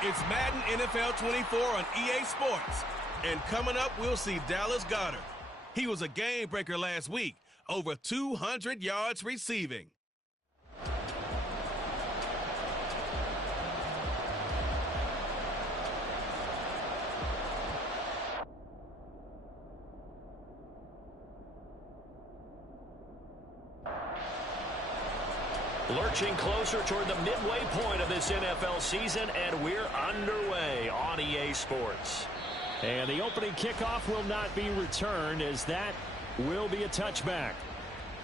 It's Madden NFL 24 on EA Sports. And coming up, we'll see Dallas Goedert. He was a game breaker last week, over 200 yards receiving. Lurching closer toward the midway point of this NFL season, and we're underway on EA Sports. And the opening kickoff will not be returned, as that will be a touchback.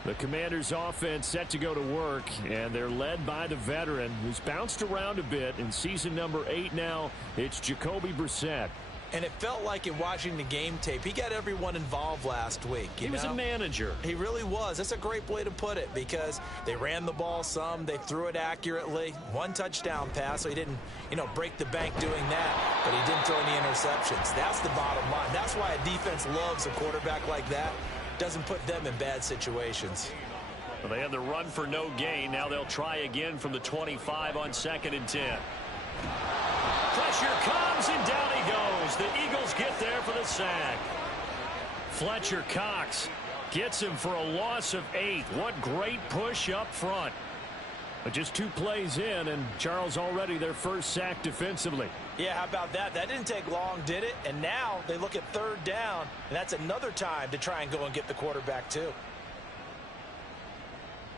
The Commanders' offense set to go to work, and they're led by the veteran who's bounced around a bit in season number 8 now. It's Jacoby Brissett. And it felt like in watching the game tape, he got everyone involved last week. He was a manager. He really was. That's a great way to put it, because they ran the ball some, they threw it accurately. One touchdown pass, so he didn't, break the bank doing that, but he didn't throw any interceptions. That's the bottom line. That's why a defense loves a quarterback like that. Doesn't put them in bad situations. Well, they had the run for no gain. Now they'll try again from the 25 on 2nd and 10. Pressure comes, and down he goes. The Eagles get there for the sack. Fletcher Cox gets him for a loss of 8. What great push up front. But just 2 plays in, and Charles already their first sack defensively. Yeah, how about that? That didn't take long, did it? And now they look at 3rd down, and that's another time to try and go and get the quarterback too.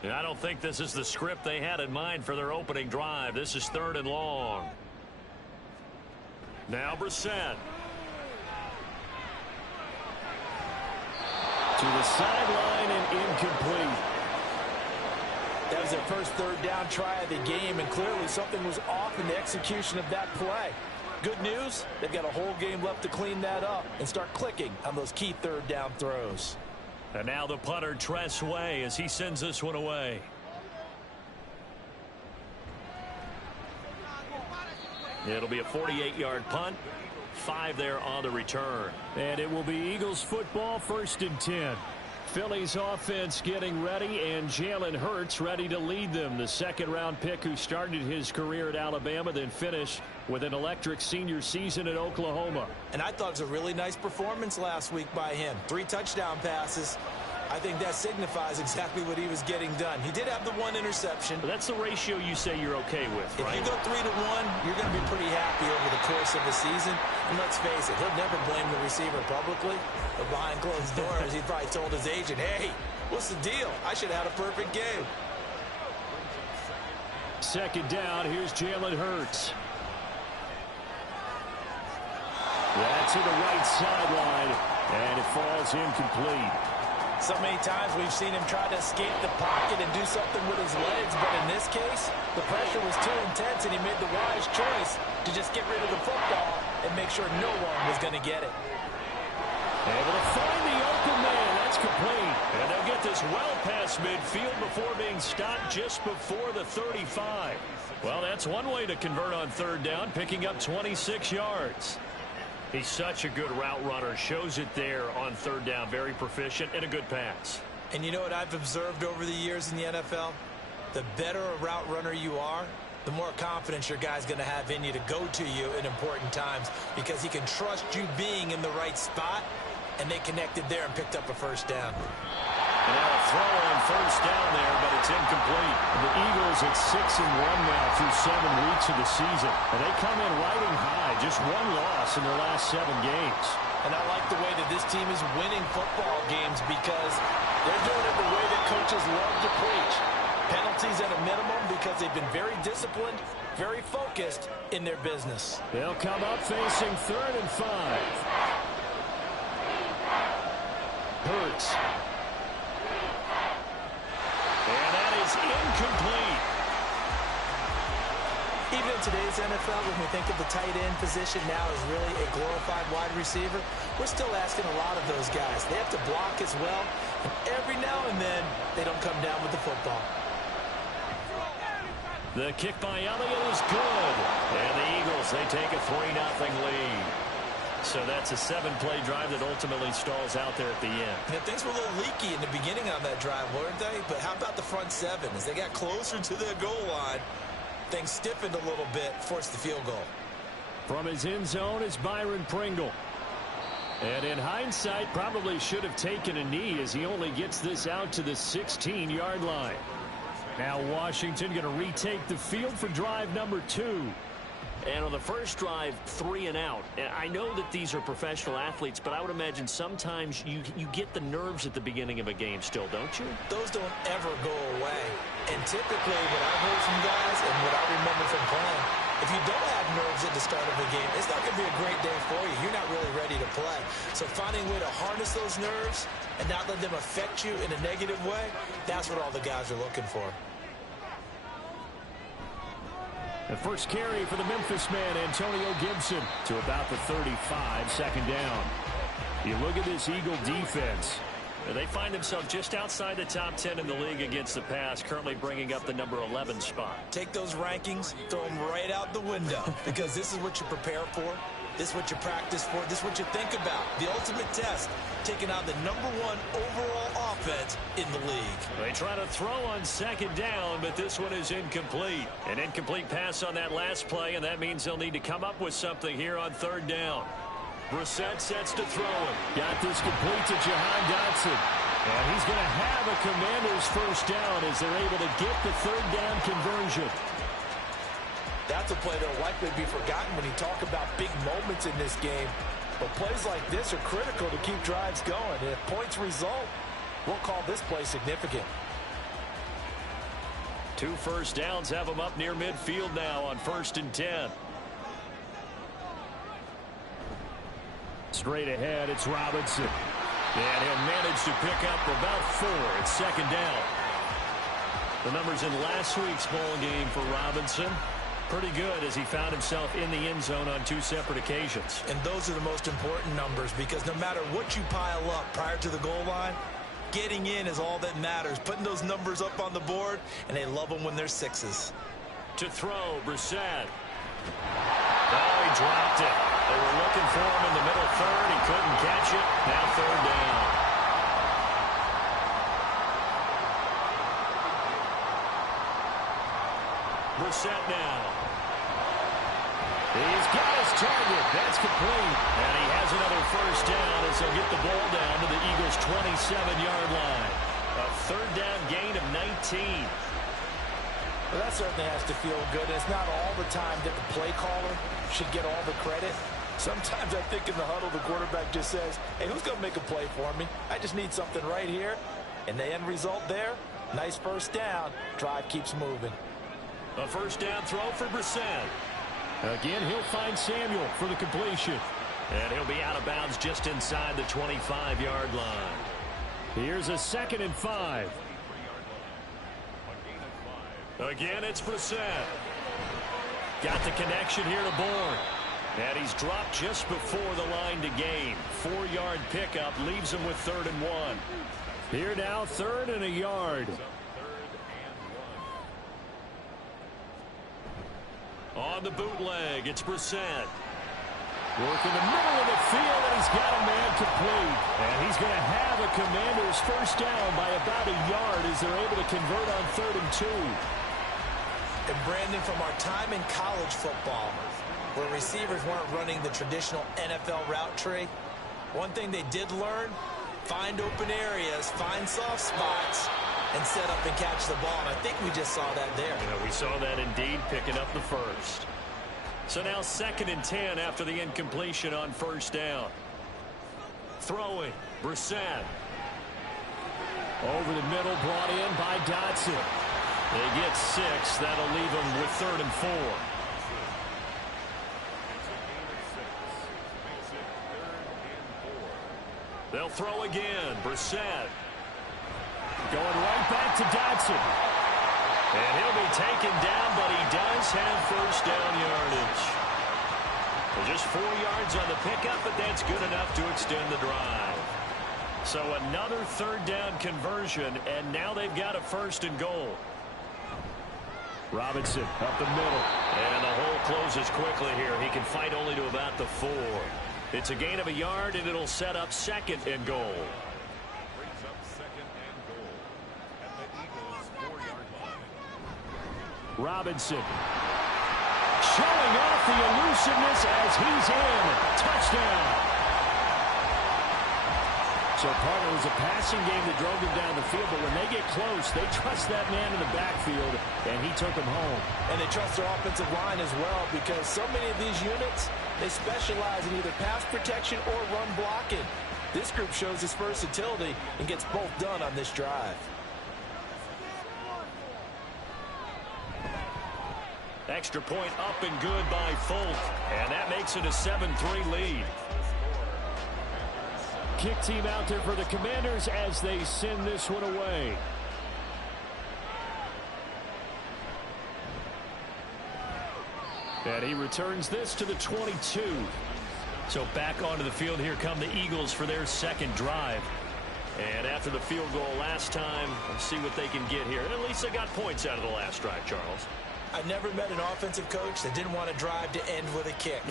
And I don't think this is the script they had in mind for their opening drive. This is 3rd and long. Now Brissett. To the sideline and incomplete. That was their first 3rd down try of the game, and clearly something was off in the execution of that play. Good news, they've got a whole game left to clean that up and start clicking on those key 3rd down throws. And now the punter, Tress Way, as he sends this one away. It'll be a 48-yard punt. 5 there on the return. And it will be Eagles football, 1st and 10. Philly's offense getting ready, and Jalen Hurts ready to lead them. The 2nd-round pick who started his career at Alabama, then finished with an electric senior season at Oklahoma. And I thought it was a really nice performance last week by him. 3 touchdown passes. I think that signifies exactly what he was getting done. He did have the 1 interception. But that's the ratio you say you're okay with, right? If you go 3-1, you're going to be pretty happy over the course of the season. And let's face it, he'll never blame the receiver publicly. But behind closed doors, he probably told his agent, hey, what's the deal? I should have had a perfect game. 2nd down, here's Jalen Hurts. That's to the right sideline, and it falls incomplete. So many times we've seen him try to escape the pocket and do something with his legs, but in this case, the pressure was too intense, and he made the wise choice to just get rid of the football and make sure no one was going to get it. Able to find the open man. That's complete. And they'll get this well past midfield before being stopped just before the 35. Well, that's one way to convert on 3rd down, picking up 26 yards. He's such a good route runner. Shows it there on 3rd down. Very proficient and a good pass. And you know what I've observed over the years in the NFL? The better a route runner you are, the more confidence your guy's going to have in you to go to you in important times, because he can trust you being in the right spot, and they connected there and picked up a 1st down. And now a throw on 1st down there, but it's incomplete. The Eagles at 6-1 now through 7 weeks of the season. And they come in riding high, just 1 loss in their last 7 games. And I like the way that this team is winning football games, because they're doing it the way that coaches love to preach. Penalties at a minimum, because they've been very disciplined, very focused in their business. They'll come up facing 3rd and 5. Hurts. And that is incomplete. Even in today's NFL, when we think of the tight end position now as really a glorified wide receiver, we're still asking a lot of those guys. They have to block as well, and every now and then, they don't come down with the football. The kick by Elliott is good. And the Eagles, they take a 3-0 lead. So that's a 7-play drive that ultimately stalls out there at the end. Yeah, things were a little leaky in the beginning on that drive, weren't they? But how about the front 7? As they got closer to the goal line, things stiffened a little bit, forced the field goal. From his end zone is Byron Pringle. And in hindsight, probably should have taken a knee as he only gets this out to the 16-yard line. Now Washington going to retake the field for drive number 2. And on the first drive, 3 and out. And I know that these are professional athletes, but I would imagine sometimes you get the nerves at the beginning of a game still, don't you? Those don't ever go away. And typically what I've heard from guys and what I remember from playing, if you don't have nerves at the start of a game, it's not going to be a great day for you. You're not really ready to play. So finding a way to harness those nerves and not let them affect you in a negative way, that's what all the guys are looking for. The first carry for the Memphis man, Antonio Gibson, to about the 35, second down. You look at this Eagle defense. They find themselves just outside the top 10 in the league against the pass, currently bringing up the number 11 spot. Take those rankings, throw them right out the window, because this is what you prepare for. This is what you practice for. This is what you think about. The ultimate test, taking out the number 1 overall offense in the league. They try to throw on second down, but this one is incomplete. An incomplete pass on that last play, and that means they'll need to come up with something here on third down. Brissett sets to throw it. Got this complete to Jahan Dotson. And he's going to have a Commanders first down as they're able to get the third down conversion. That's a play that will likely be forgotten when you talk about big moments in this game. But plays like this are critical to keep drives going. And if points result, we'll call this play significant. 2 first downs have them up near midfield now on 1st and 10. Straight ahead, it's Robinson. And he'll manage to pick up about 4. It's second down. The numbers in last week's ball game for Robinson, pretty good as he found himself in the end zone on 2 separate occasions. And those are the most important numbers because no matter what you pile up prior to the goal line, getting in is all that matters. Putting those numbers up on the board, and they love them when they're 6s. To throw, Brissett. Oh, he dropped it. They were looking for him in the middle third. He couldn't catch it. Now third down. Brissett now. He's got his target. That's complete. And he has another first down as they'll get the ball down to the Eagles' 27-yard line. A third down gain of 19. Well, that certainly has to feel good. It's not all the time that the play caller should get all the credit. Sometimes I think in the huddle, the quarterback just says, hey, who's going to make a play for me? I just need something right here. And the end result there, nice first down. Drive keeps moving. A first down throw for Brissett. Again, he'll find Samuel for the completion. And he'll be out of bounds just inside the 25-yard line. Here's a 2nd and 5. Again, it's Brissett. Got the connection here to Bourne. And he's dropped just before the line to gain. 4-yard pickup leaves him with 3rd and 1. Here now, 3rd and a yard. On the bootleg, it's Brissett. Work in the middle of the field, and he's got a man complete. And he's going to have a Commanders first down by about a yard as they're able to convert on 3rd and 2. And Brandon, from our time in college football, where receivers weren't running the traditional NFL route tree, one thing they did learn, find open areas, find soft spots, and set up and catch the ball. And I think we just saw that there. Yeah, we saw that indeed, picking up the first. So now 2nd and 10 after the incompletion on first down. Throwing, Brissett. Over the middle, brought in by Dotson. They get 6. That'll leave them with 3rd and 4. They'll throw again. Brissett. Going right back to Dotson. And he'll be taken down, but he does have first down yardage. Well, just 4 yards on the pickup, but that's good enough to extend the drive. So another 3rd down conversion, and now they've got a 1st and goal. Robinson up the middle. And the hole closes quickly here. He can fight only to about the 4. It's a gain of a yard, and it'll set up 2nd and goal. Robinson. Showing off the elusiveness as he's in. Touchdown. So, partner, it was a passing game that drove him down the field, but when they get close, they trust that man in the backfield, and he took him home. And they trust their offensive line as well, because so many of these units, they specialize in either pass protection or run blocking. This group shows its versatility and gets both done on this drive. Extra point up and good by Folk, and that makes it a 7-3 lead. Kick team out there for the Commanders as they send this one away. And he returns this to the 22. So back onto the field, here come the Eagles for their second drive. And after the field goal last time, let's see what they can get here. At least they got points out of the last drive, Charles. I've never met an offensive coach that didn't want to drive to end with a kick.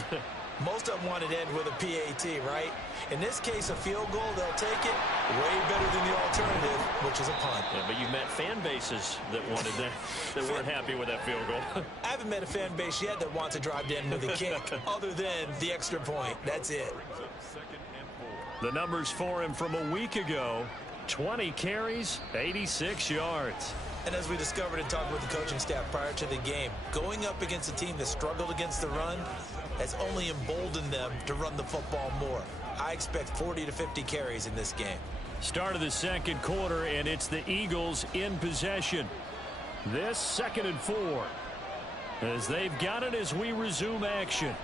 Most of them wanted to end with a PAT, right? In this case, a field goal, they'll take it way better than the alternative, which is a punt. Yeah, but you met fan bases that wanted that, that weren't happy with that field goal. I haven't met a fan base yet that wants to drive to end with a kick, other than the extra point. That's it. The numbers for him from a week ago: 20 carries, 86 yards. And as we discovered and talked with the coaching staff prior to the game, going up against a team that struggled against the run has only emboldened them to run the football more. I expect 40 to 50 carries in this game. Start of the second quarter, and it's the Eagles in possession. This 2nd and 4. As they've got it as we resume action.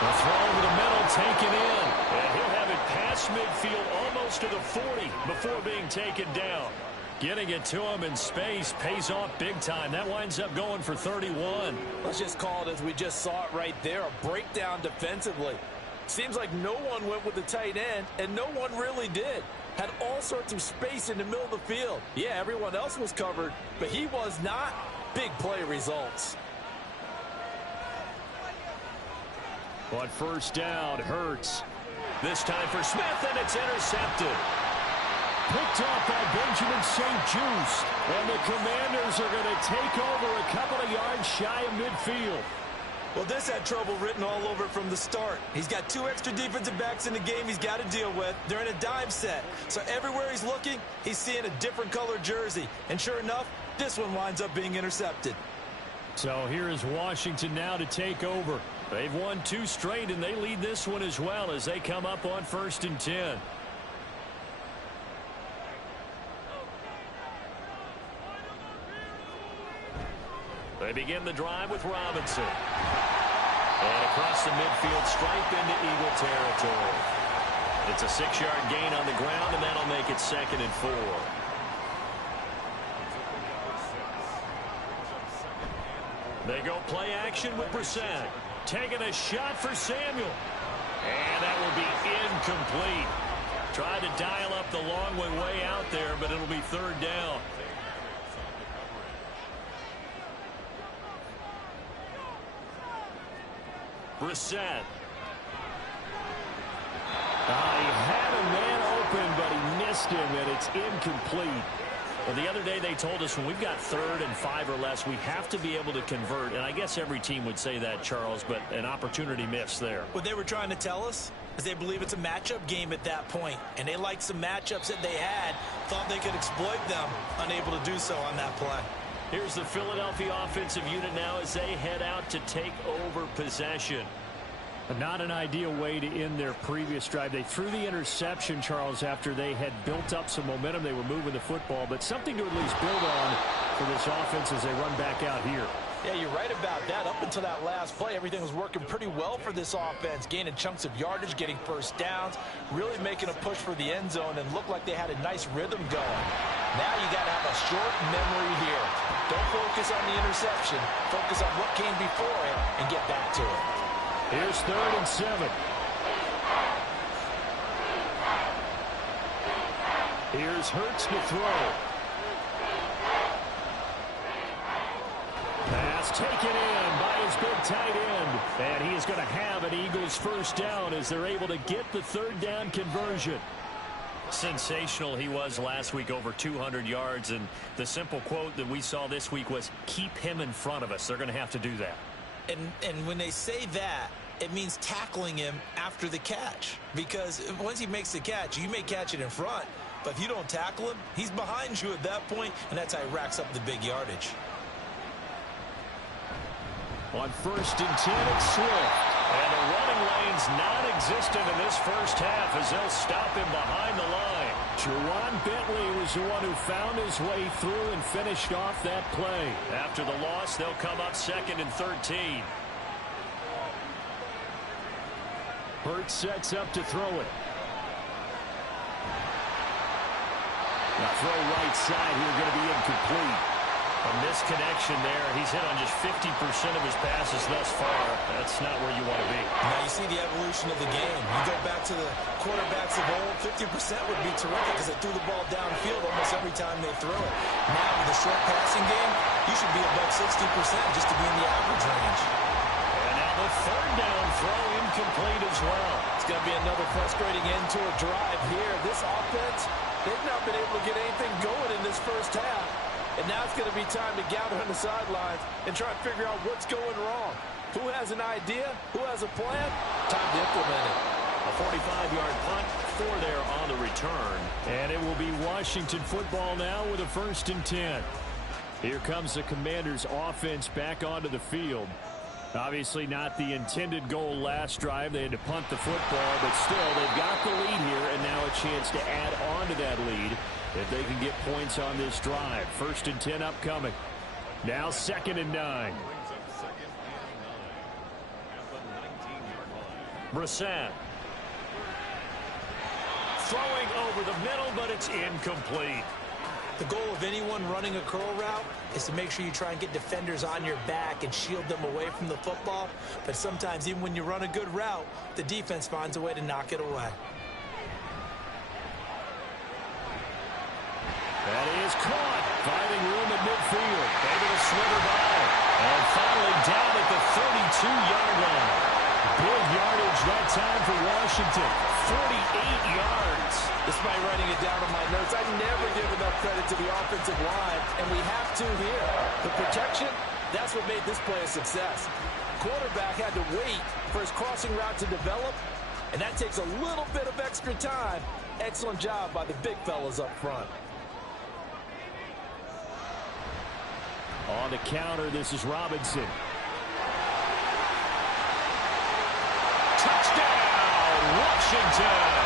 The throw over the middle, taken in. And he'll have it past midfield, almost to the 40, before being taken down. Getting it to him in space pays off big time. That winds up going for 31. Let's just call it as we just saw it right there, a breakdown defensively. Seems like no one went with the tight end, and no one really did. Had all sorts of space in the middle of the field. Yeah, everyone else was covered, but he was not. Big play results. On first down, Hurts. This time for Smith, and it's intercepted. Picked off by Benjamin St-Juste. And the Commanders are going to take over a couple of yards shy of midfield. Well, this had trouble written all over from the start. He's got 2 extra defensive backs in the game he's got to deal with. They're in a dime set. So everywhere he's looking, he's seeing a different color jersey. And sure enough, this one winds up being intercepted. So here is Washington now to take over. They've won 2 straight, and they lead this one as well as they come up on 1st and 10. They begin the drive with Robinson. And across the midfield stripe into Eagle territory. It's a 6-yard gain on the ground, and that'll make it 2nd and 4. They go play action with Brissett. Taking a shot for Samuel. And that will be incomplete. Tried to dial up the long way out there, but it'll be 3rd down. Brissett. He had a man open, but he missed him, and it's incomplete. Well, the other day they told us when we've got 3rd and 5 or less, we have to be able to convert. And I guess every team would say that, Charles, but an opportunity missed there. What they were trying to tell us is they believe it's a matchup game at that point. And they liked some matchups that they had, thought they could exploit them, unable to do so on that play. Here's the Philadelphia offensive unit now as they head out to take over possession. Not an ideal way to end their previous drive. They threw the interception, Charles, after they had built up some momentum. They were moving the football, but something to at least build on for this offense as they run back out here. Yeah, you're right about that. Up until that last play, everything was working pretty well for this offense, gaining chunks of yardage, getting first downs, really making a push for the end zone, and looked like they had a nice rhythm going. Now you got to have a short memory here. Don't focus on the interception. Focus on what came before it and get back to it. Here's 3rd and 7. Here's Hurts to throw. Pass taken in by his big tight end. And he is going to have an Eagles first down as they're able to get the 3rd down conversion. Sensational he was last week, over 200 yards. And the simple quote that we saw this week was, keep him in front of us. They're going to have to do that. And when they say that, it means tackling him after the catch. Because once he makes the catch, you may catch it in front. But if you don't tackle him, he's behind you at that point, and that's how he racks up the big yardage. On 1st and 10, it's Swift. And the running lane's non-existent in this first half as they'll stop him behind the line. Juwan Bentley was the one who found his way through and finished off that play. After the loss, they'll come up 2nd and 13. Hurts sets up to throw it. The throw right side here going to be incomplete. A misconnection there. He's hit on just 50% of his passes thus far. That's not where you want to be. Now you see the evolution of the game. You go back to the quarterbacks of old, 50% would be terrific because they threw the ball downfield almost every time they throw it. Now with the short passing game, you should be above 60% just to be in the average range. And now the 3rd down throw incomplete as well. It's going to be another frustrating end to a drive here. This offense, they've not been able to get anything going in this first half. And now it's going to be time to gather on the sidelines and try and figure out what's going wrong. Who has an idea? Who has a plan? Time to implement it. A 45-yard punt, 4 there on the return. And it will be Washington football now with a 1st and 10. Here comes the Commanders' offense back onto the field. Obviously not the intended goal last drive. They had to punt the football, but still they've got the lead here and now a chance to add on to that lead if they can get points on this drive. 1st and 10 upcoming. Now 2nd and 9. Brissett. Throwing over the middle, but it's incomplete. The goal of anyone running a curl route is to make sure you try and get defenders on your back and shield them away from the football. But sometimes even when you run a good route, the defense finds a way to knock it away. That is caught. Finding room at midfield. Able to slither by. And finally down at the 32-yard line. Big yardage that time for Washington. 48 yards. Despite writing it down on my notes, I never give enough credit to the offensive line, and we have to here. The protection, that's what made this play a success. Quarterback had to wait for his crossing route to develop, and that takes a little bit of extra time. Excellent job by the big fellas up front. On the counter, this is Robinson. Touchdown, Washington.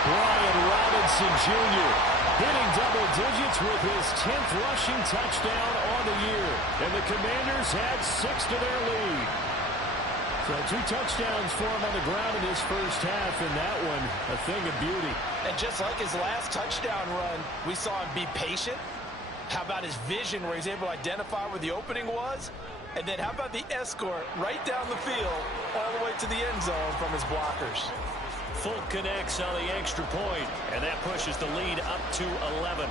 Brian Robinson Jr. hitting double digits with his 10th rushing touchdown on the year. And the Commanders had 6 to their lead. So 2 touchdowns for him on the ground in this first half, and that one a thing of beauty. And just like his last touchdown run, we saw him be patient. How about his vision where he's able to identify where the opening was? And then how about the escort right down the field all the way to the end zone from his blockers? Full connects on the extra point, and that pushes the lead up to 11.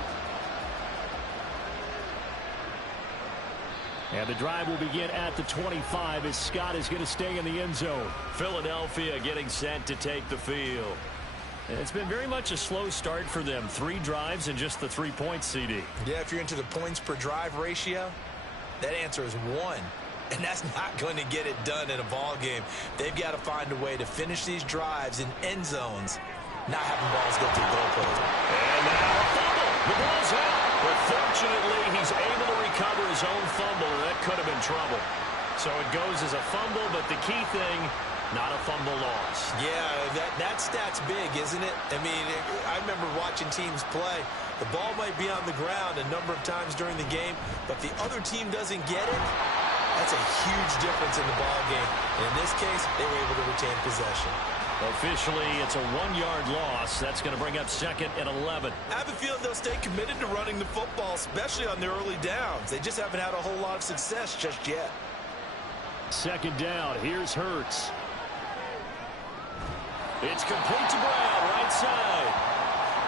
And the drive will begin at the 25 as Scott is going to stay in the end zone. Philadelphia getting set to take the field. It's been very much a slow start for them. 3 drives and just the 3 points, CD. Yeah, if you're into the points per drive ratio, that answer is 1. And that's not going to get it done in a ball game. They've got to find a way to finish these drives in end zones, not having balls go through goalposts. And now a fumble. The ball's out. But fortunately, he's able to recover his own fumble, and that could have been trouble. So it goes as a fumble, but the key thing, not a fumble loss. Yeah, that stat's big, isn't it? I mean, I remember watching teams play. The ball might be on the ground a number of times during the game, but the other team doesn't get it. That's a huge difference in the ball game. And in this case, they were able to retain possession. Officially, it's a 1-yard loss. That's going to bring up 2nd and 11. I have a feeling they'll stay committed to running the football, especially on their early downs. They just haven't had a whole lot of success just yet. 2nd down. Here's Hurts. It's complete to Brown, right side.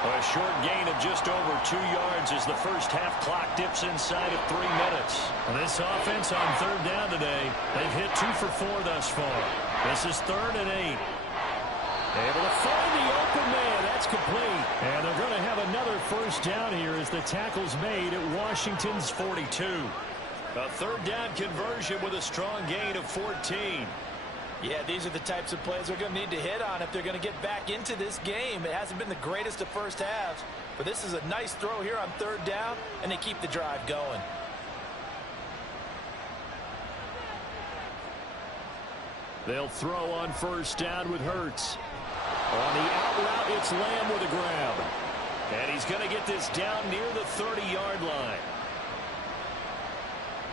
A short gain of just over 2 yards as the first half clock dips inside of 3 minutes. And this offense on 3rd down today, they've hit 2 for 4 thus far. This is 3rd and 8. Able to find the open man. That's That's complete. And they're going to have another first down here as the tackle's made at Washington's 42. A third down conversion with a strong gain of 14. Yeah, these are the types of plays they're going to need to hit on if they're going to get back into this game. It hasn't been the greatest of first halves, but this is a nice throw here on third down, and they keep the drive going. They'll throw on first down with Hurts. On the out route, it's Lamb with a grab. And he's going to get this down near the 30-yard line.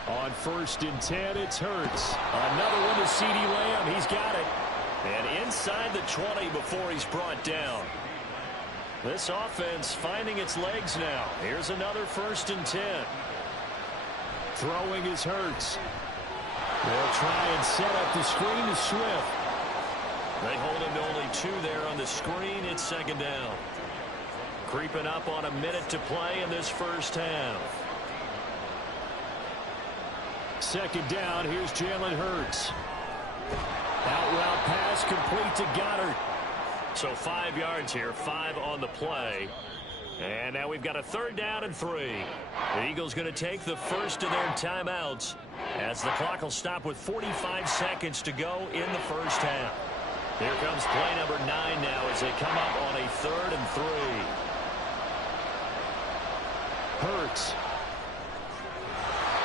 On 1st and 10, it's Hurts. Another one to CeeDee Lamb. He's got it. And inside the 20 before he's brought down. This offense finding its legs now. Here's another 1st and 10. Throwing is Hurts. They'll try and set up the screen to Swift. They hold him to only 2 there on the screen. It's second down. Creeping up on a minute to play in this first half. Second down, here's Jalen Hurts. Out route pass complete to Goddard. So 5 yards here, 5 on the play. And now we've got a third down and 3. The Eagles going to take the first of their timeouts as the clock will stop with 45 seconds to go in the first half. Here comes play number 9 now as they come up on a 3rd and 3. Hurts.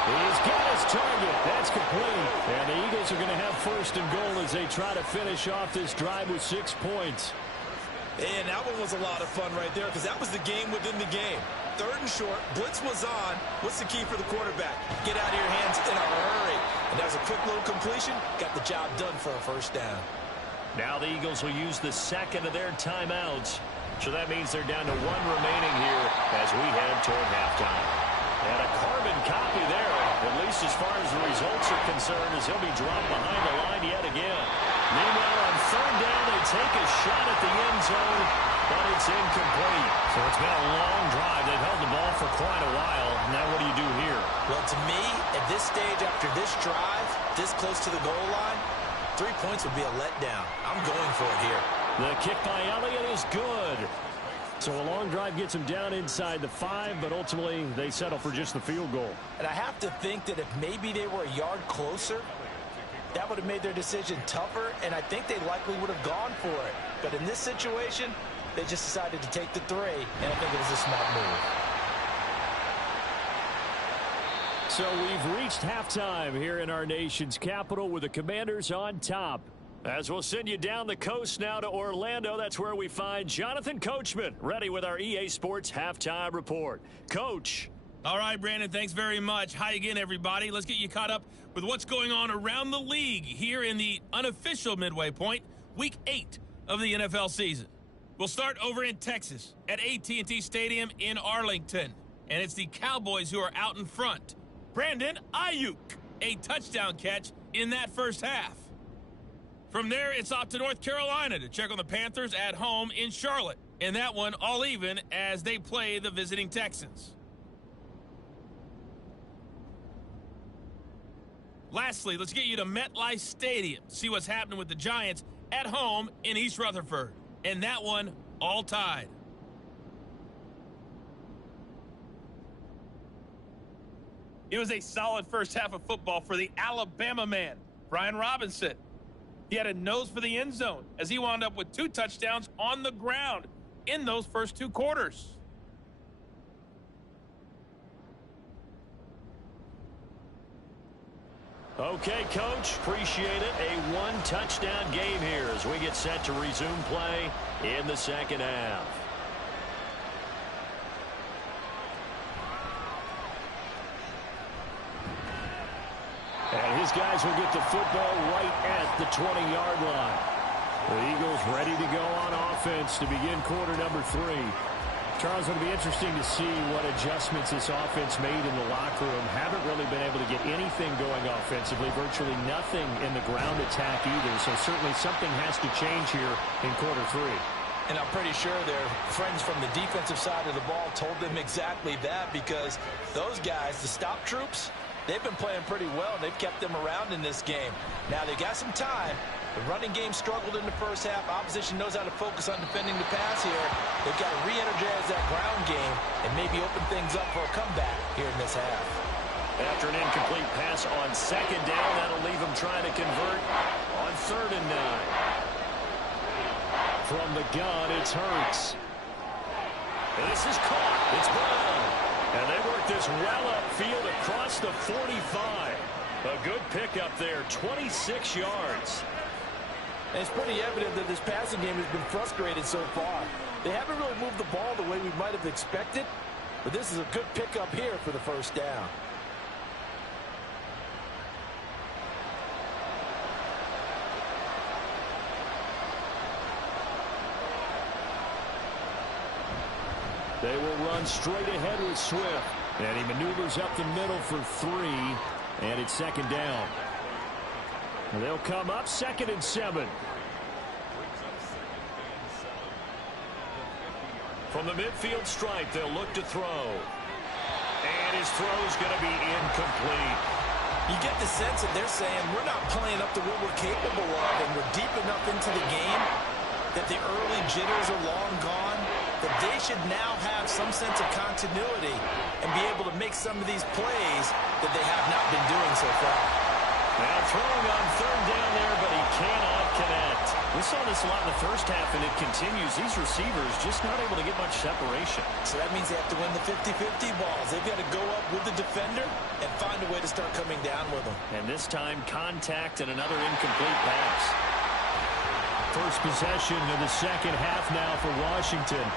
He's got his target. That's complete. And the Eagles are going to have 1st and goal as they try to finish off this drive with 6 points. And that one was a lot of fun right there because that was the game within the game. 3rd and short, blitz was on. What's the key for the quarterback? Get out of your hands in a hurry. And that was a quick little completion. Got the job done for a first down. Now the Eagles will use the second of their timeouts. So that means they're down to 1 remaining here as we head toward halftime. And a carbon copy there, at least as far as the results are concerned, as he'll be dropped behind the line yet again. Meanwhile, on 3rd down, they take a shot at the end zone, but it's incomplete. So it's been a long drive. They've held the ball for quite a while. Now what do you do here? Well, to me, at this stage after this drive, this close to the goal line, 3 points would be a letdown. I'm going for it here. The kick by Elliott is good. So a long drive gets them down inside the 5, but ultimately they settle for just the field goal. And I have to think that if maybe they were a yard closer, that would have made their decision tougher, and I think they likely would have gone for it. But in this situation, they just decided to take the 3, and I think it was a smart move. So we've reached halftime here in our nation's capital with the Commanders on top. As we'll send you down the coast now to Orlando, that's where we find Jonathan Coachman ready with our EA Sports Halftime Report. Coach. All right, Brandon, thanks very much. Hi again, everybody. Let's get you caught up with what's going on around the league here in the unofficial midway point, Week 8 of the NFL season. We'll start over in Texas at AT&T Stadium in Arlington, and it's the Cowboys who are out in front. Brandon Ayuk, a touchdown catch in that first half. From there, it's off to North Carolina to check on the Panthers at home in Charlotte. And that one all even as they play the visiting Texans. Lastly, let's get you to MetLife Stadium. See what's happening with the Giants at home in East Rutherford. And that one all tied. It was a solid first half of football for the Alabama man, Brian Robinson. He had a nose for the end zone as he wound up with 2 touchdowns on the ground in those first 2 quarters. Okay, Coach, appreciate it. A 1-touchdown game here as we get set to resume play in the second half. And his guys will get the football right at the 20-yard line. The Eagles ready to go on offense to begin quarter number 3. Charles, it'll be interesting to see what adjustments this offense made in the locker room. Haven't really been able to get anything going offensively, virtually nothing in the ground attack either. So certainly something has to change here in quarter 3. And I'm pretty sure their friends from the defensive side of the ball told them exactly that, because those guys, the stop troops, they've been playing pretty well. They've kept them around in this game. Now, they got some time, The running game struggled in the first half. Opposition knows how to focus on defending the pass here. They've got to re-energize that ground game and maybe open things up for a comeback here in this half. After an incomplete pass on second down, that'll leave them trying to convert on 3rd and 9. From the gun, it's Hurts. This is caught. It's Brown. And they work this well upfield across the 45. A good pickup there, 26 yards. And it's pretty evident that this passing game has been frustrated so far. They haven't really moved the ball the way we might have expected, but this is a good pickup here for the first down. They will run straight ahead with Swift. And he maneuvers up the middle for 3, and it's 2nd down. And they'll come up 2nd and 7. From the midfield stripe, they'll look to throw. And his throw's going to be incomplete. You get the sense that they're saying we're not playing up to what we're capable of, and we're deep enough into the game that the early jitters are long gone, that they should now have some sense of continuity and be able to make some of these plays that they have not been doing so far. Now throwing on 3rd down there, but he cannot connect. We saw this a lot in the first half, and it continues. These receivers just not able to get much separation. So that means they have to win the 50-50 balls. They've got to go up with the defender and find a way to start coming down with them. And this time, contact and another incomplete pass. First possession of the second half now for Washington.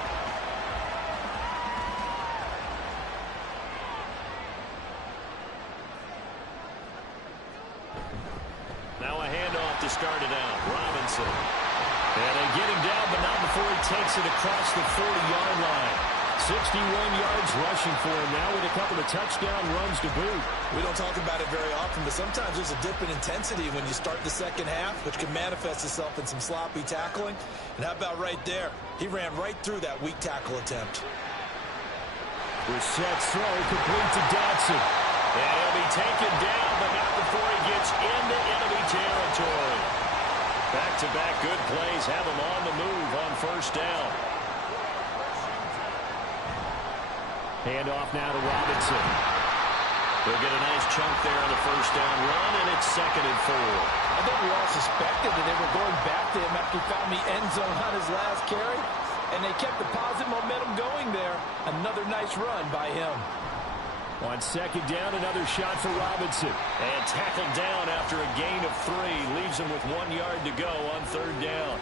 Now a handoff to start it out. Robinson. And they get him down, but not before he takes it across the 40-yard line. 61 yards rushing for him now with a couple of touchdown runs to boot. We don't talk about it very often, but sometimes there's a dip in intensity when you start the second half, which can manifest itself in some sloppy tackling. And how about right there? He ran right through that weak tackle attempt. Brissett's throw complete to Dotson. And he'll be taken down, but not before he gets into enemy territory. Back-to-back good plays have him on the move on 1st down. Handoff now to Robinson. They'll get a nice chunk there on the 1st down run, and it's 2nd and 4. I think we all suspected that they were going back to him after he found the end zone on his last carry, and they kept the positive momentum going there. Another nice run by him. On 2nd down, another shot for Robinson. And tackled down after a gain of 3. Leaves him with 1 yard to go on 3rd down.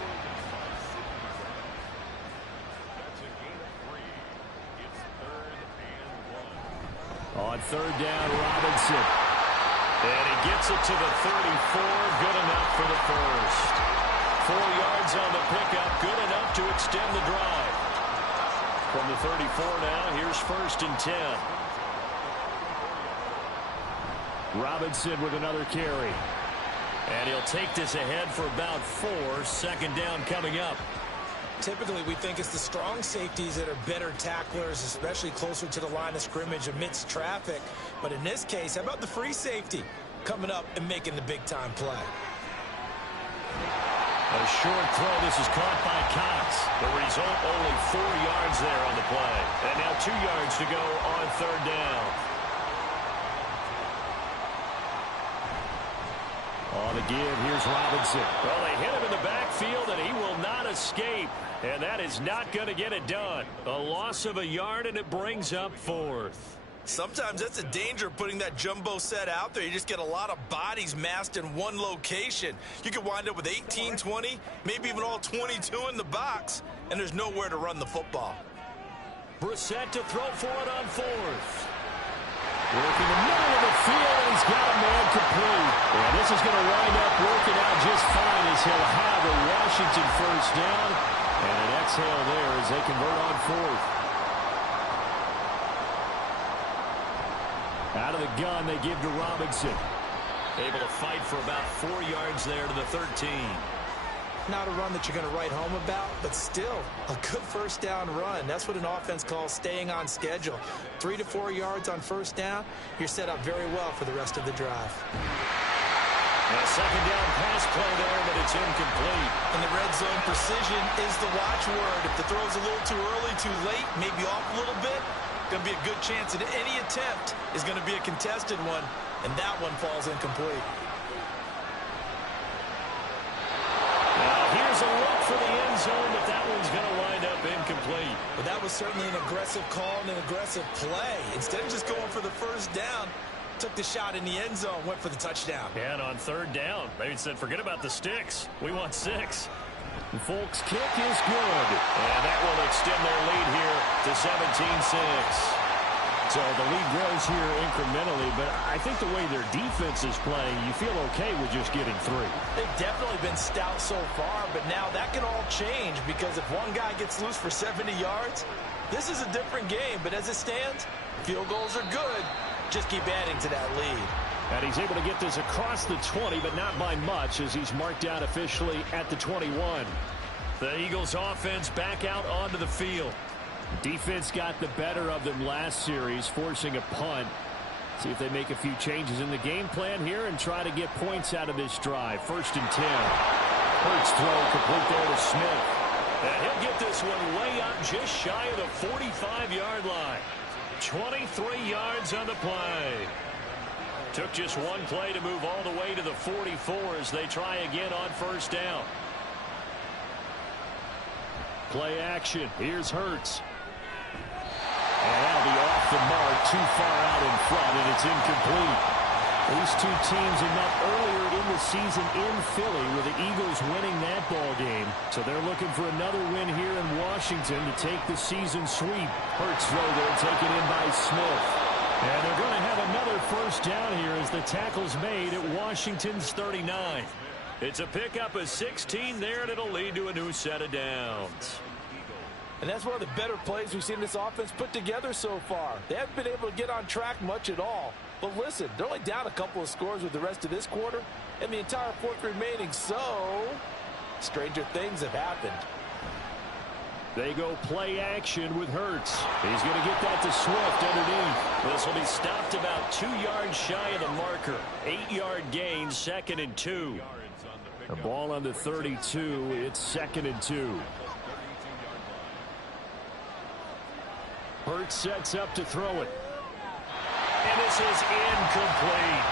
On 3rd down, Robinson. And he gets it to the 34. Good enough for the first. 4 yards on the pickup. Good enough to extend the drive. From the 34 now, here's 1st and 10. Robinson with another carry. And he'll take this ahead for about 4. 2nd down coming up. Typically, we think it's the strong safeties that are better tacklers, especially closer to the line of scrimmage amidst traffic. But in this case, how about the free safety coming up and making the big-time play? A short throw. This is caught by Cox. The result, only 4 yards there on the play. And now 2 yards to go on 3rd down. On the give, here's Robinson. Well, they hit him in the backfield, and he will not escape. And that is not going to get it done. A loss of a yard, and it brings up 4th. Sometimes that's the danger of putting that jumbo set out there. You just get a lot of bodies massed in one location. You could wind up with 18, 20, maybe even all 22 in the box, and there's nowhere to run the football. Brissett to throw for it on 4th. Working the middle of the field, and he's got a man complete. And this is going to wind up working out just fine as he'll have a Washington 1st down. And an exhale there as they convert on 4th. Out of the gun, they give to Robinson. Able to fight for about 4 yards there to the 13. Not a run that you're going to write home about, but still a good 1st down run. That's what an offense calls staying on schedule. 3 to 4 yards on 1st down, you're set up very well for the rest of the drive. A second down pass play there, but it's incomplete. And the red zone precision is the watchword. If the throw's a little too early, too late, maybe off a little bit, going to be a good chance that any attempt is going to be a contested one, and that one falls incomplete. Now here's a look for the end zone, but that one's going to wind up incomplete. But that was certainly an aggressive call and an aggressive play. Instead of just going for the first down, took the shot in the end zone, went for the touchdown. And on third down, they said, forget about the sticks. We want 6. The Folks kick is good. And that will extend their lead here to 17-6. So the lead grows here incrementally, but I think the way their defense is playing, you feel okay with just getting 3. They've definitely been stout so far, but now that can all change because if one guy gets loose for 70 yards, this is a different game. But as it stands, field goals are good. Just keep adding to that lead. And he's able to get this across the 20, but not by much as he's marked out officially at the 21. The Eagles offense back out onto the field. Defense got the better of them last series, forcing a punt. See if they make a few changes in the game plan here and try to get points out of this drive. 1st and 10. Hurts throw complete there to Smith. And he'll get this one way up just shy of the 45-yard line. 23 yards on the play. Took just one play to move all the way to the 44 as they try again on 1st down. Play action. Here's Hurts. And that'll be off the mark, too far out in front, and it's incomplete. These two teams are met earlier in the season in Philly with the Eagles winning that ball game. So they're looking for another win here in Washington to take the season sweep. Hurts throw there, taken in by Smith. And they're going to have another 1st down here as the tackle's made at Washington's 39. It's a pickup of 16 there, and it'll lead to a new set of downs. And that's one of the better plays we've seen this offense put together so far. They haven't been able to get on track much at all. But listen, they're only down a couple of scores with the rest of this quarter and the entire 4th remaining. So, stranger things have happened. They go play action with Hurts. He's going to get that to Swift underneath. This will be stopped about 2 yards shy of the marker. 8-yard gain, 2nd and 2. The ball on the 32. It's 2nd and 2. Hurts sets up to throw it. And this is incomplete.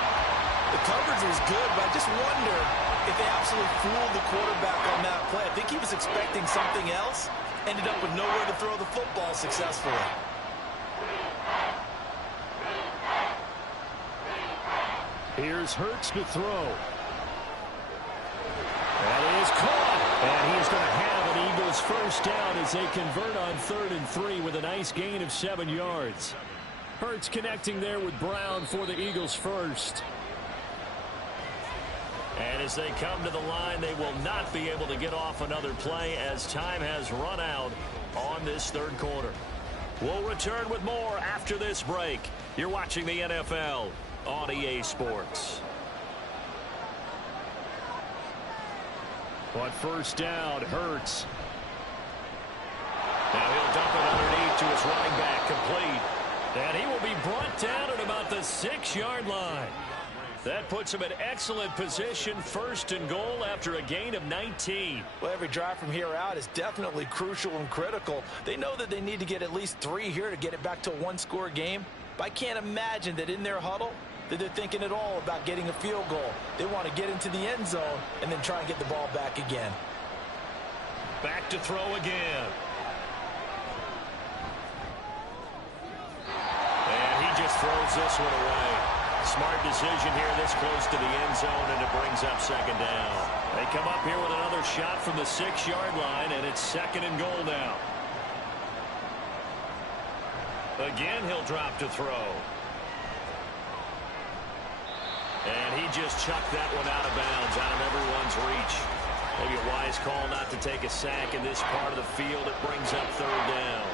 The coverage was good, but I just wonder if they absolutely fooled the quarterback on that play. I think he was expecting something else. Ended up with nowhere to throw the football successfully. Here's Hurts to throw. That is caught. And he's going to have an Eagles 1st down as they convert on 3rd and 3 with a nice gain of 7 yards. Hurts connecting there with Brown for the Eagles 1st. And as they come to the line, they will not be able to get off another play as time has run out on this 3rd quarter. We'll return with more after this break. You're watching the NFL on EA Sports. On 1st down, Hurts. Now he'll dump it underneath to his running back, complete. And he will be brought down at about the 6-yard line. That puts him in excellent position, 1st and goal after a gain of 19. Well, every drive from here out is definitely crucial and critical. They know that they need to get at least 3 here to get it back to a 1-score game. But I can't imagine that in their huddle that they're thinking at all about getting a field goal. They want to get into the end zone and then try and get the ball back again. Back to throw again. And he just throws this one away. Smart decision here this close to the end zone, and it brings up 2nd down. They come up here with another shot from the 6-yard line, and it's 2nd and goal now. Again, he'll drop to throw. And he just chucked that one out of bounds, out of everyone's reach. Maybe a wise call not to take a sack in this part of the field. It brings up 3rd down.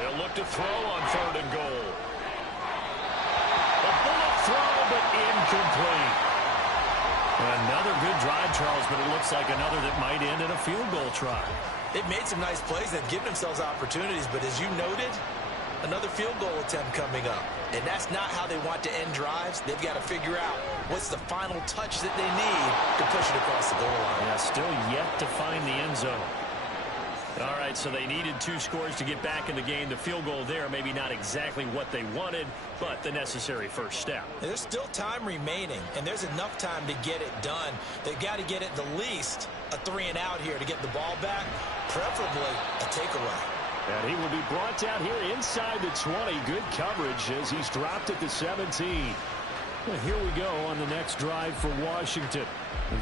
They'll look to throw on 3rd and goal. A bullet throw, but incomplete. Another good drive, Charles, but it looks like another that might end in a field goal try. They've made some nice plays. They've given themselves opportunities, but as you noted, another field goal attempt coming up. And that's not how they want to end drives. They've got to figure out what's the final touch that they need to push it across the goal line. Yeah, still yet to find the end zone. All right, so they needed 2 scores to get back in the game. The field goal there, maybe not exactly what they wanted, but the necessary first step. There's still time remaining, and there's enough time to get it done. They've got to get at the least a 3-and-out here to get the ball back, preferably a takeaway. And he will be brought down here inside the 20. Good coverage as he's dropped at the 17. Well, here we go on the next drive for Washington.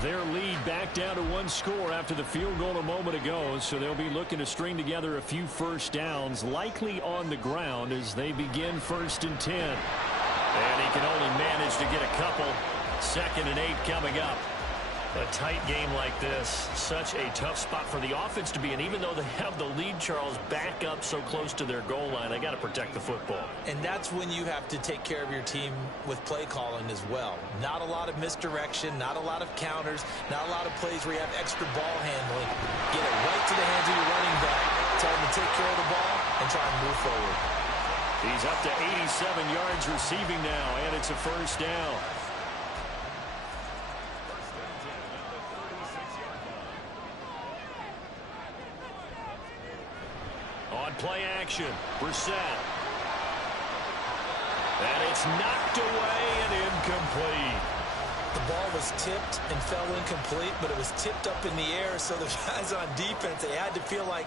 Their lead back down to 1 score after the field goal a moment ago, so they'll be looking to string together a few first downs, likely on the ground as they begin 1st and 10. And he can only manage to get a couple. 2nd and 8 coming up. A tight game like this, such a tough spot for the offense to be in. Even though they have the lead, Charles, back up so close to their goal line, they got to protect the football. And that's when you have to take care of your team with play calling as well. Not a lot of misdirection, not a lot of counters, not a lot of plays where you have extra ball handling. Get it right to the hands of your running back. Tell him to take care of the ball and try and move forward. He's up to 87 yards receiving now, and it's a first down. On play action, Brissett. And it's knocked away and incomplete. The ball was tipped and fell incomplete, but it was tipped up in the air, so the guys on defense, they had to feel like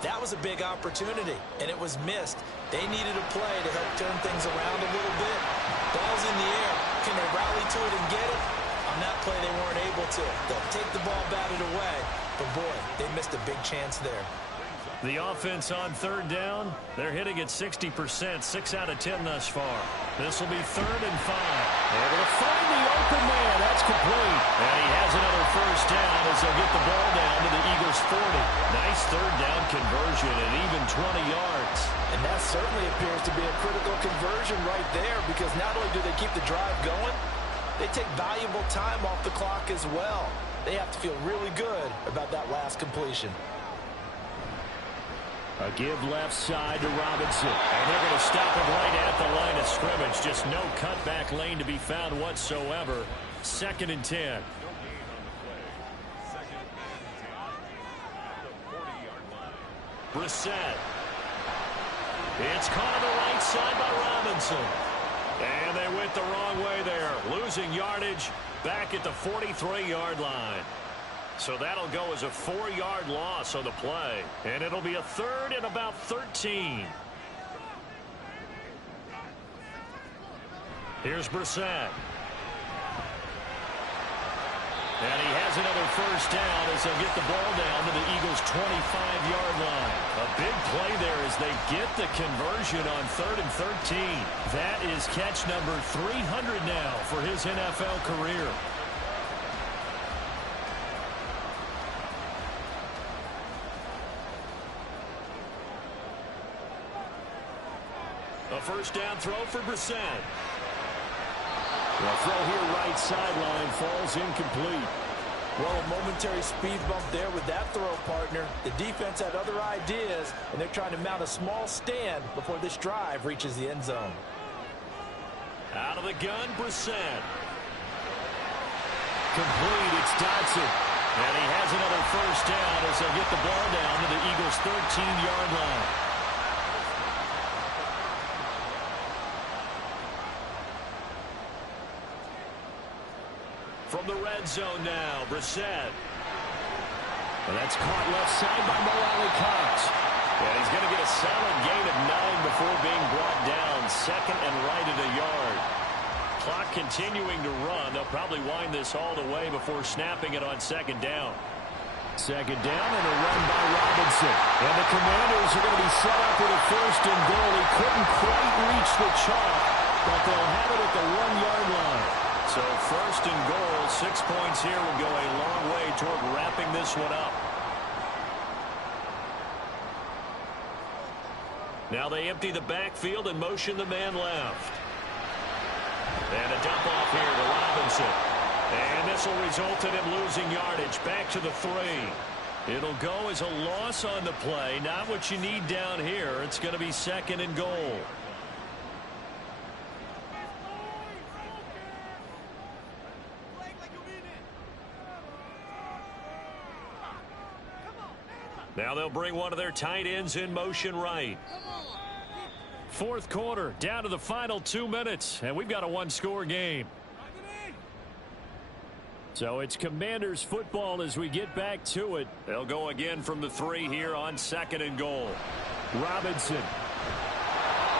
that was a big opportunity, and it was missed. They needed a play to help turn things around a little bit. Ball's in the air. Can they rally to it and get it? On that play, they weren't able to. They'll take the ball, batted away, but boy, they missed a big chance there. The offense on 3rd down, they're hitting at 60%, 6 out of 10 thus far. This will be 3rd and 5. Able to find the open man. That's complete. And he has another first down as they'll get the ball down to the Eagles' 40. Nice 3rd down conversion and even 20 yards. And that certainly appears to be a critical conversion right there, because not only do they keep the drive going, they take valuable time off the clock as well. They have to feel really good about that last completion. A give left side to Robinson. And they're going to stop him right at the line of scrimmage. Just no cutback lane to be found whatsoever. 2nd and 10. Brissett. It's caught on the right side by Robinson. And they went the wrong way there. Losing yardage back at the 43-yard line. So that'll go as a 4-yard loss on the play. And it'll be a 3rd and about 13. Here's Brissett. And he has another first down as they'll get the ball down to the Eagles' 25-yard line. A big play there as they get the conversion on 3rd and 13. That is catch number 300 now for his NFL career. A first down throw for Brissett. The throw here right sideline falls incomplete. Well, a momentary speed bump there with that throw, partner. The defense had other ideas, and they're trying to mount a small stand before this drive reaches the end zone. Out of the gun, Brissett. Complete, it's Dodson. And he has another first down as they'll get the ball down to the Eagles' 13-yard line. From the red zone now, Brissett. And that's caught left side by Mo Cox. And he's going to get a solid gain of 9 before being brought down. 2nd and right at a yard. Clock continuing to run. They'll probably wind this all the way before snapping it on 2nd down. 2nd down and a run by Robinson. And the Commanders are going to be set up with a 1st and goal. He couldn't quite reach the chalk, but they'll have it at the 1-yard line. So 1st and goal, 6 points here will go a long way toward wrapping this one up. Now they empty the backfield and motion the man left. And a dump off here to Robinson. And this will result in him losing yardage back to the 3. It'll go as a loss on the play. Not what you need down here. It's going to be 2nd and goal. Now they'll bring one of their tight ends in motion right. 4th quarter, down to the final 2 minutes, and we've got a one-score game. So it's Commanders football as we get back to it. They'll go again from the 3 here on 2nd and goal. Robinson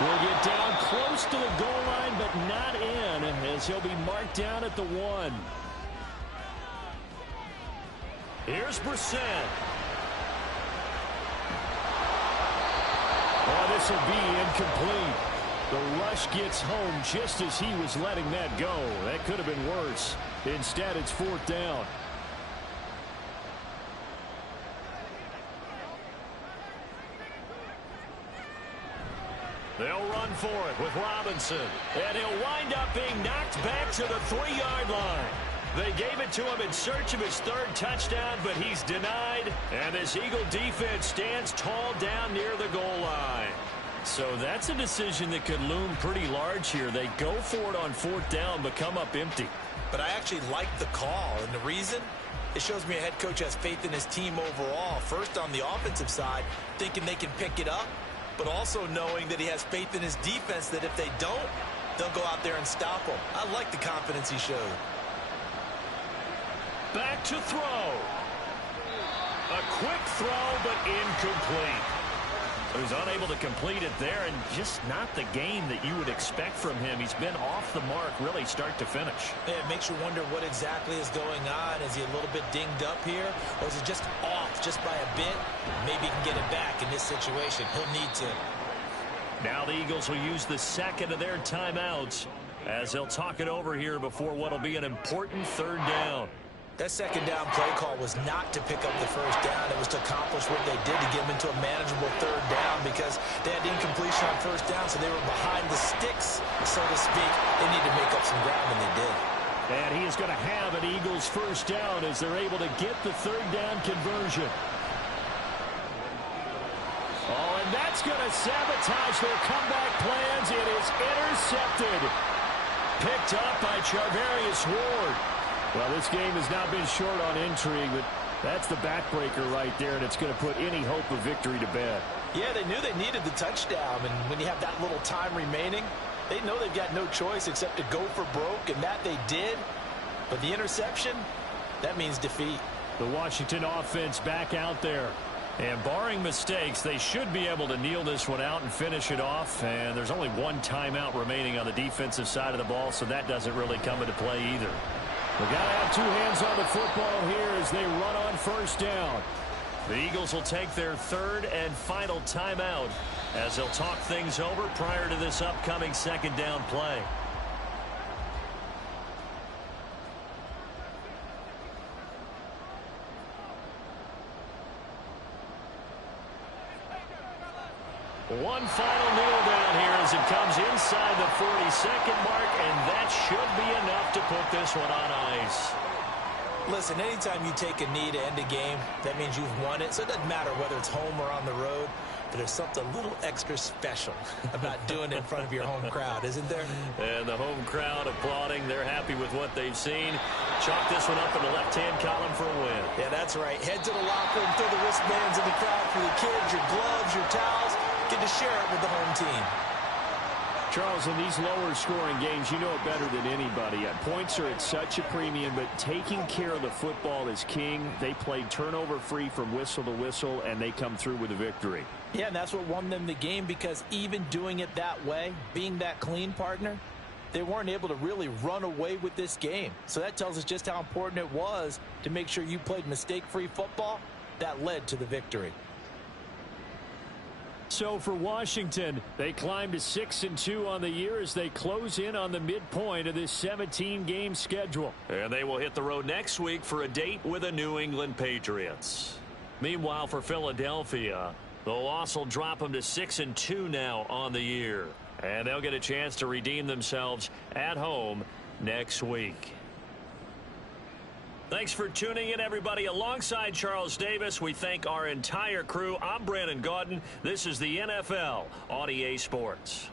will get down close to the goal line, but not in, as he'll be marked down at the 1. Here's Brissett. Oh, this will be incomplete. The rush gets home just as he was letting that go. That could have been worse. Instead, it's 4th down. They'll run for it with Robinson. And he'll wind up being knocked back to the 3-yard line. They gave it to him in search of his 3rd touchdown, but he's denied. And this Eagle defense stands tall down near the goal line. So that's a decision that could loom pretty large here. They go for it on 4th down, but come up empty. But I actually like the call, and the reason? It shows me a head coach has faith in his team overall. First, on the offensive side, thinking they can pick it up, but also knowing that he has faith in his defense that if they don't, they'll go out there and stop them. I like the confidence he showed. Back to throw. A quick throw, but incomplete. So he's unable to complete it there, and just not the game that you would expect from him. He's been off the mark, really, start to finish. Yeah, it makes you wonder what exactly is going on. Is he a little bit dinged up here, or is he just off just by a bit? Maybe he can get it back in this situation. He'll need to. Now the Eagles will use the 2nd of their timeouts as they'll talk it over here before what will be an important 3rd down. That 2nd down play call was not to pick up the 1st down. It was to accomplish what they did to get them into a manageable 3rd down because they had incompletion on 1st down, so they were behind the sticks, so to speak. They need to make up some ground, and they did. And he is going to have an Eagles 1st down as they're able to get the 3rd down conversion. Oh, and that's going to sabotage their comeback plans. It is intercepted. Picked up by Charvarius Ward. Well, this game has not been short on intrigue, but that's the backbreaker right there, and it's going to put any hope of victory to bed. Yeah, they knew they needed the touchdown, and when you have that little time remaining, they know they've got no choice except to go for broke, and that they did. But the interception, that means defeat. The Washington offense back out there. And barring mistakes, they should be able to kneel this one out and finish it off. And there's only one timeout remaining on the defensive side of the ball, so that doesn't really come into play either. We've got to have 2 hands on the football here as they run on 1st down. The Eagles will take their 3rd and final timeout as they'll talk things over prior to this upcoming 2nd down play. One final kneel down here as it comes inside the 40-second mark, and that should be enough to put this one on ice. Listen, anytime you take a knee to end a game, that means you've won it. So it doesn't matter whether it's home or on the road, but there's something a little extra special about doing it in front of your home crowd, isn't there? And the home crowd applauding. They're happy with what they've seen. Chalk this one up in the left-hand column for a win. Yeah, that's right. Head to the locker room, throw the wristbands in the crowd for the kids, your gloves, your towels. Get to share it with the home team. Charles, in these lower scoring games, you know it better than anybody. Points are at such a premium, but taking care of the football is king. They played turnover free from whistle to whistle, and they come through with a victory. Yeah, and that's what won them the game, because even doing it that way, being that clean partner, they weren't able to really run away with this game. So that tells us just how important it was to make sure you played mistake-free football. That led to the victory. So for Washington, they climb to 6-2 on the year as they close in on the midpoint of this 17-game schedule. And they will hit the road next week for a date with the New England Patriots. Meanwhile, for Philadelphia, the loss will drop them to 6-2 now on the year. And they'll get a chance to redeem themselves at home next week. Thanks for tuning in, everybody. Alongside Charles Davis, we thank our entire crew. I'm Brandon Gaudin. This is the NFL on EA Sports.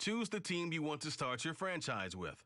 Choose the team you want to start your franchise with.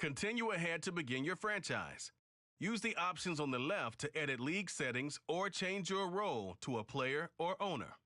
Continue ahead to begin your franchise. Use the options on the left to edit league settings or change your role to a player or owner.